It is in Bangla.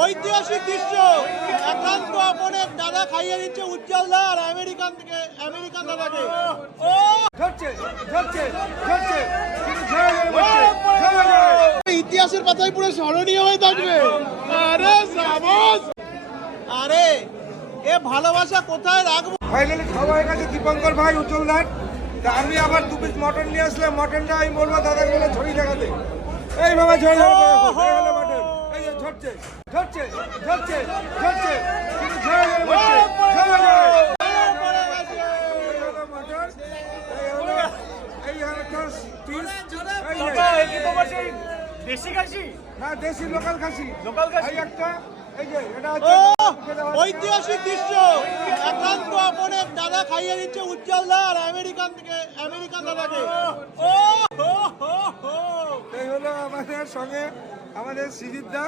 ঐতিহাসিক দৃশ্য, একান্ত অপনের দাদা খাইয়ে দিচ্ছে উজ্জ্বল দা আর আমেরিকান দাদাকে। ইতিহাসের পাতায় পুরো স্মরণীয় হয়ে থাকবে। আরে সাবাস, আরে এ ভালোবাসা কোথায় রাখবো। ফাইনালি খাওয়া হয়ে গেছে দীপঙ্কর ভাই, উজ্জ্বল দার। তা আমি আবার 2 পিস মটন নিয়ে আসলাম। মটনটা আমি বলবো দাদার বলে ছড়ি দেখাতে, এইভাবে ছড়ি দেখাতে। মটন এই যে ঝরছে ঝরছে ঝরছে ঝরছে, কিন্তু ঝরে যাবে মটন। এই হলো টস পিস। দেশি খাসি না, দেশি লোকাল খাসি। এই একটা, এই যে এটা ঐতিহাসিক দৃশ্য, একান্ত অপনের দাদা খাইয়ে দিচ্ছে উজ্জ্বল দা আর আমেরিকান দাদাকে। এই হলো আমাদের সঙ্গে আমাদের সিজিত দা।